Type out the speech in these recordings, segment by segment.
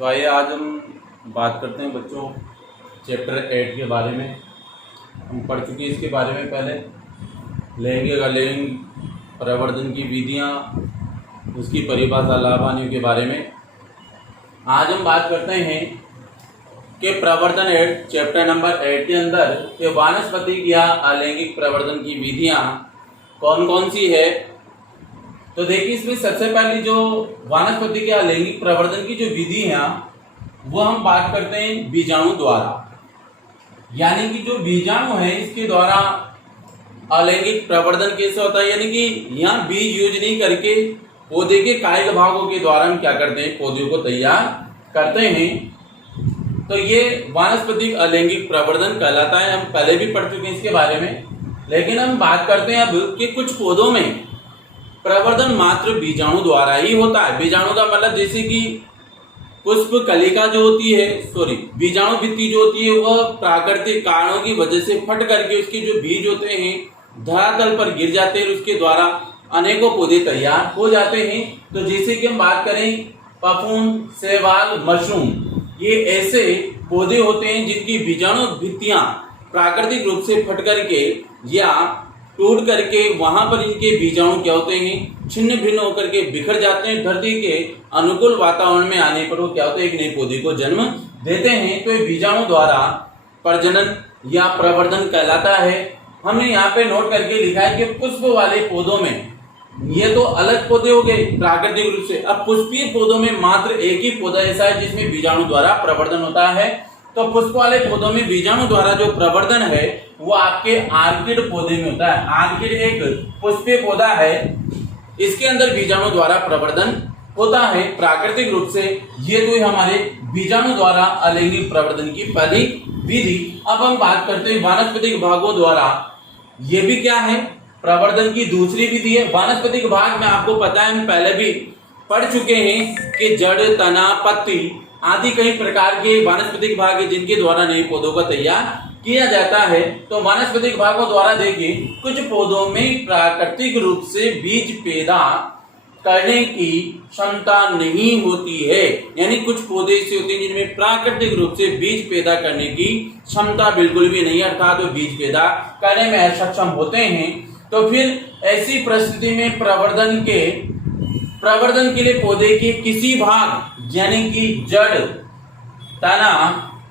तो आइए आज हम बात करते हैं बच्चों चैप्टर 8 के बारे में। हम पढ़ चुके हैं इसके बारे में पहले। लैंगिक अलैंगिक प्रवर्धन की विधियाँ, उसकी परिभाषा, लाभ हानियों के बारे में आज हम बात करते हैं कि प्रवर्धन 8 चैप्टर नंबर 8 के अंदर के वानस्पतिक या अलैंगिक प्रवर्धन की विधियाँ कौन कौन सी है। तो देखिए, इसमें सबसे पहली जो वानस्पतिक या अलैंगिक प्रवर्धन की जो विधि है वो हम बात करते हैं बीजाणु द्वारा, यानी कि जो बीजाणु है इसके द्वारा अलैंगिक प्रवर्धन कैसे होता है। यानी कि यहाँ बीज यूज नहीं करके पौधे के कायिक भागों के द्वारा हम क्या करते हैं, पौधे को तैयार करते हैं। तो ये वानस्पतिक अलैंगिक प्रवर्धन कहलाता है। हम पहले भी पढ़ चुके हैं इसके बारे में, लेकिन हम बात करते हैं अब कि कुछ पौधों में प्रवर्धन मात्र बीजाणु द्वारा ही होता है। बीजाणु का मतलब जैसे कि पुष्प कलिका जो होती है, बीजाणु भित्ति जो होती है वह प्राकृतिक कारणों की वजह से फट करके उसके जो बीज होते हैं धरातल पर गिर जाते हैं, उसके द्वारा अनेकों पौधे तैयार हो जाते हैं। तो जैसे कि हम बात करें पफून, शैवाल, मशरूम, ये ऐसे पौधे होते हैं जिनकी बीजाणु भित्तियां प्राकृतिक रूप से फट करके या टूट करके वहां पर इनके बीजाणु क्या होते हैं, छिन्न भिन्न होकर के बिखर जाते हैं। धरती के अनुकूल वातावरण में आने पर वो क्या होते हैं, एक नए पौधे को जन्म देते हैं। तो ये बीजाणु द्वारा प्रजनन या प्रवर्धन कहलाता है। हमने यहाँ पे नोट करके लिखा है कि पुष्प वाले पौधों में, ये तो अलग पौधे हो गए प्राकृतिक रूप से, अब पुष्पीय पौधों में मात्र एक ही पौधा ऐसा है जिसमें बीजाणु द्वारा प्रवर्धन होता है। तो पुष्प वाले पौधों में बीजाणु द्वारा जो प्रवर्धन है वो आपके आर्किड पौधे में होता है। आर्किड एक पुष्पीय पौधा है, इसके अंदर बीजाणु द्वारा प्रवर्धन होता है प्राकृतिक रूप से। ये तो हमारे बीजाणु द्वारा अलैंगिक प्रवर्धन की पहली विधि। अब हम बात करते हैं वानस्पतिक भागों द्वारा, ये भी क्या है, प्रवर्धन की दूसरी विधि है। वानस्पतिक भाग में आपको पता है, हम पहले भी पढ़ चुके हैं कि जड़, तना, पत्ती आदि कई प्रकार के वानस्पतिक भाग है जिनके द्वारा नए पौधों का तैयार किया जाता है। तो वानस्पतिक भागों द्वारा देखिए, कुछ पौधों में प्राकृतिक रूप से बीज पैदा करने की क्षमता नहीं होती है। यानी कुछ पौधे ऐसे होते हैं जिनमें प्राकृतिक रूप से बीज पैदा करने की क्षमता बिल्कुल भी नहीं, अर्थात वो बीज पैदा करने में असक्षम होते हैं। तो फिर ऐसी परिस्थिति में प्रवर्धन के लिए पौधे के किसी भाग यानी कि जड़, तना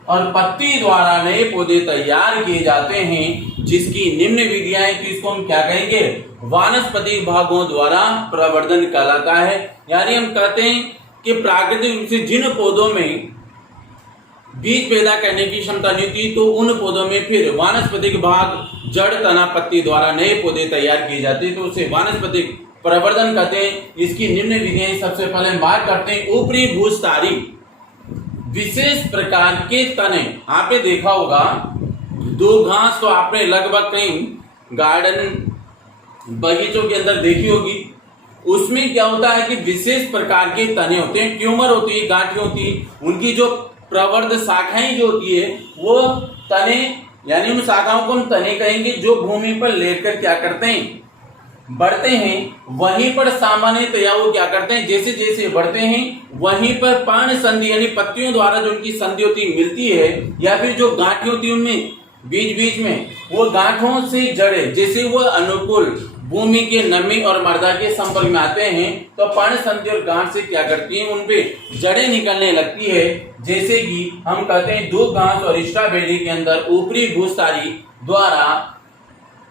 और पत्ती द्वारा नए पौधे तैयार किए जाते हैं, जिसकी निम्न विधियां हैं। तो इसको हम क्या कहेंगे, वानस्पतिक भागों द्वारा प्रवर्धन कहलाता है। यानी हम कहते हैं कि प्राकृतिक रूप से जिन पौधों में बीज पैदा करने की क्षमता नहीं होती, तो उन पौधों में फिर वानस्पतिक भाग, जड़, तना, पत्ती द्वारा नए पौधे तैयार किए जाते हैं, तो उसे वानस्पतिक प्रवर्धन कहते हैं। इसकी निम्न विधियां सबसे पहले हम बात करते हैं ऊपरी भूस्तारी विशेष प्रकार के तने। आपने देखा होगा दो घास, तो आपने लगभग कहीं गार्डन, बगीचों के अंदर देखी होगी। उसमें क्या होता है कि विशेष प्रकार के तने होते हैं, ट्यूमर होती है, गांठें होती है। उनकी जो प्रवर्ध शाखाएं जो होती है वो तने, यानी उन शाखाओं को हम तने कहेंगे, जो भूमि पर लेटकर क्या करते हैं, बढ़ते हैं। वहीं पर सामान्यतया वो क्या करते हैं, जैसे जैसे बढ़ते हैं वहीं पर पर्ण संधि यानी पत्तियों द्वारा जो उनकी संधि होती मिलती है, या फिर जो गांठें होती है उनमें बीच बीच में वो गांठों से जड़े, जैसे वो अनुकूल भूमि के नमी और मृदा के संपर्क में आते हैं, तो पर्ण संधि और गांठ से क्या करती हैं, उनपे जड़ें निकलने लगती है। जैसे कि हम कहते हैं दूब घास और स्ट्रॉबेरी के अंदर ऊपरी भूस्तारी द्वारा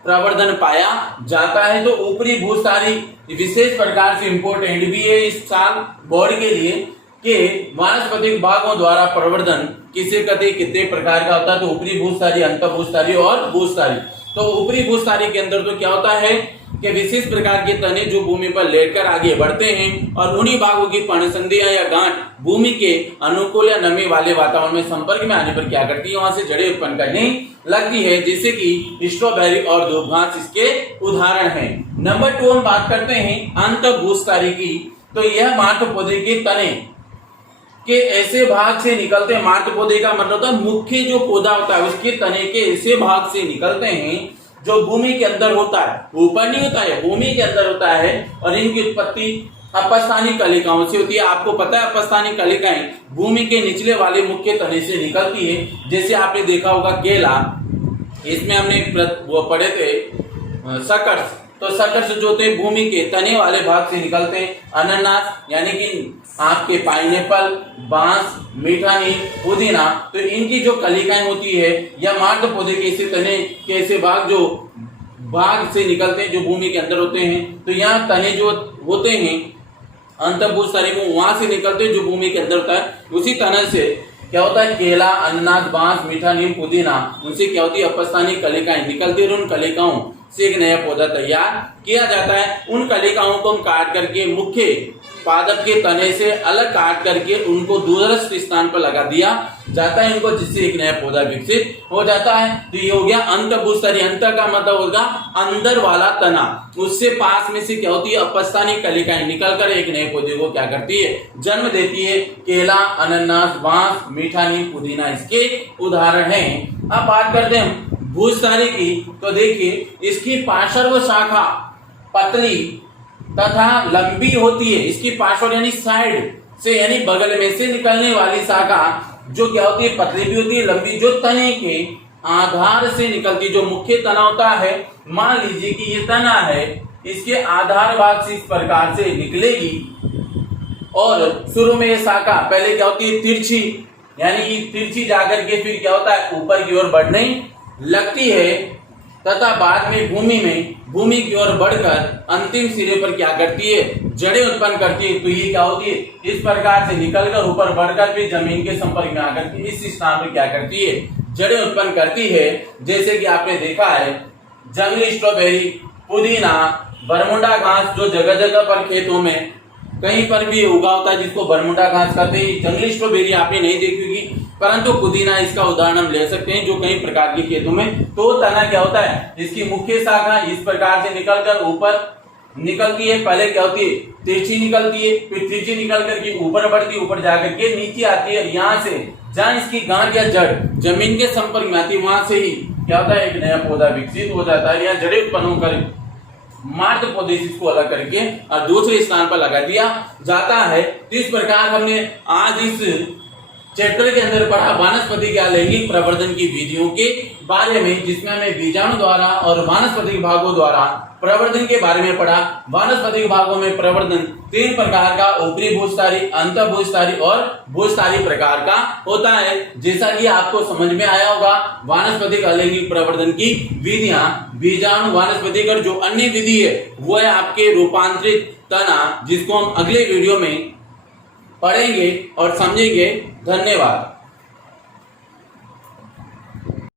प्रवर्धन पाया जाता है। तो ऊपरी भूस्तारी विशेष प्रकार से इंपोर्टेंट भी है इस साल बोर्ड के लिए कि वानस्पतिक भागों द्वारा प्रवर्धन किसे कहते हैं, कितने प्रकार का होता है। तो ऊपरी भूस्तारी, अंत भूस्तारी और भूस्तारी। तो ऊपरी भूस्तारी के अंदर तो क्या होता है कि विशेष प्रकार के तने जो भूमि पर लेटकर आगे बढ़ते हैं, और उन्हीं भागों की पर्णसंधियां या गांठ भूमि के अनुकूल या नमी वाले वातावरण में संपर्क में आने पर क्या करती है, वहां से जड़ें उत्पन्न करने लगती है। जैसे कि स्ट्रॉबेरी और दूब घास इसके उदाहरण हैं। नंबर 2 हम बात करते हैं अंत भूस्तारी की। तो यह मात्र पौधे के तने के ऐसे भाग से निकलते हैं। मात्र पौधे का मतलब होता है मुख्य जो पौधा होता है उसके तने के ऐसे भाग से निकलते हैं जो भूमि के अंदर होता है, ऊपर नहीं होता है, भूमि के अंदर होता है। और इनकी उत्पत्ति अपस्थानी कलिकाओं से होती है। आपको पता है अपस्थानी कलिकाएं भूमि के निचले वाले मुख्य तने से निकलती है। जैसे आपने देखा होगा केला, इसमें हमने वो पढ़े थे शकर्ष, तो शकर्ष जो थे भूमि के तने वाले भाग से निकलते हैं। अनानास यानी कि आपके पाइनएप्पल, बांस, मीठा नीम, पुदीना, तो इनकी जो कलिकाएं होती है या मार्ग पौधे के ऐसे तने के ऐसे भाग से निकलते हैं जो भूमि के अंदर होते हैं। तो यहाँ तने जो होते हैं अंतःभूस्थली में वहां से निकलते हैं जो भूमि के अंदर होता है। उसी तने से क्या होता है, केला, अनानास, बांस, मीठा नीम, पुदीना, उनसे क्या होती है अपस्थानी कलिकाएं निकलती है और उन कलिकाओं से एक नया पौधा तैयार किया जाता है। उन कलिकाओं को हम काट करके मुख्य पादप के तने से अलग काट करके उनको दूरस्थ स्थान पर लगा दिया जाता है इनको, जिससे एक नया पौधा विकसित हो जाता है। तो ये हो गया अंतःभूस्थली। अंत का मतलब होगा अंदर वाला तना, उससे पास में से क्या होती है अपस्थानी कलिकाएं निकलकर एक नए पौधे को क्या करती है, जन्म देती है। केला, अनानास, बांस, मीठा नीम, पुदीना इसके उदाहरण हैं। अब बात करते हैं भूस्थली की, तो देखिए इसकी पार्श्व शाखा पतली तथा लंबी होती है। इसकी पार्श्व यानी साइड से यानी बगल में से निकलने वाली शाखा जो क्या होती है पतली भी होती है, लंबी, जो तने के आधार से निकलती है। जो मुख्य तना होता है, मान लीजिए कि ये तना है, इसके आधार भाग से इस प्रकार से निकलेगी और शुरू में ये शाखा पहले क्या होती है तिरछी, यानी तिरछी जाकर के फिर क्या होता है ऊपर की ओर बढ़ने लगती है तथा बाद में भूमि की ओर बढ़कर अंतिम सिरे पर क्या करती है, जड़ें उत्पन्न करती है। तो ये क्या होती है इस प्रकार से निकलकर ऊपर बढ़कर फिर जमीन के संपर्क में आकर के इस स्थान पर क्या करती है, जड़ें उत्पन्न करती है। जैसे कि आपने देखा है जंगली स्ट्रॉबेरी, पुदीना, बरमुंडा घास जो जगह जगह पर खेतों में कहीं पर भी उगा होता है, जिसको बरमुंडा घास कहते हैं। जंगली स्ट्रॉबेरी आपने नहीं देखी होगी, परंतु पुदीना इसका उदाहरण हम ले सकते हैं जो कई प्रकार के खेतों में। तो तना क्या होता है, इसकी मुख्य शाखा इस प्रकार से निकलकर ऊपर निकलती है। पहले क्या होती है तिरछी निकलती है, फिर तिरछी निकल करके ऊपर बढ़ती है, ऊपर जाकर के नीचे आती है। यहाँ से जहाँ इसकी गांठ या जड़ जमीन के संपर्क में आती है, वहां से ही क्या होता है एक नया पौधा विकसित हो जाता है। यहाँ जड़ें उत्पन्न होकर मार्ग पौधे इसको अलग करके और दूसरे स्थान पर लगा दिया जाता है। तो इस प्रकार हमने आज इस चैप्टर के अंदर पढ़ा वानस्पतिक या लैंगिक प्रवर्धन की विधियों के बारे में, जिसमें हमें बीजाणु द्वारा और वानस्पतिक भागों द्वारा प्रवर्धन के बारे में पढ़ा। वानस्पतिक भागों में प्रवर्धन 3 प्रकार का, ऊपरी भूस्थली, अंतःभूस्थली और भूस्थली प्रकार का होता है। जैसा कि आपको समझ में आया होगा वानस्पतिक अलैंगिक प्रवर्धन की विधियां, बीजाणु वानस्पतिक और जो अन्य विधि है वो है आपके रूपांतरित तना, जिसको हम अगले वीडियो में पढ़ेंगे और समझेंगे। धन्यवाद।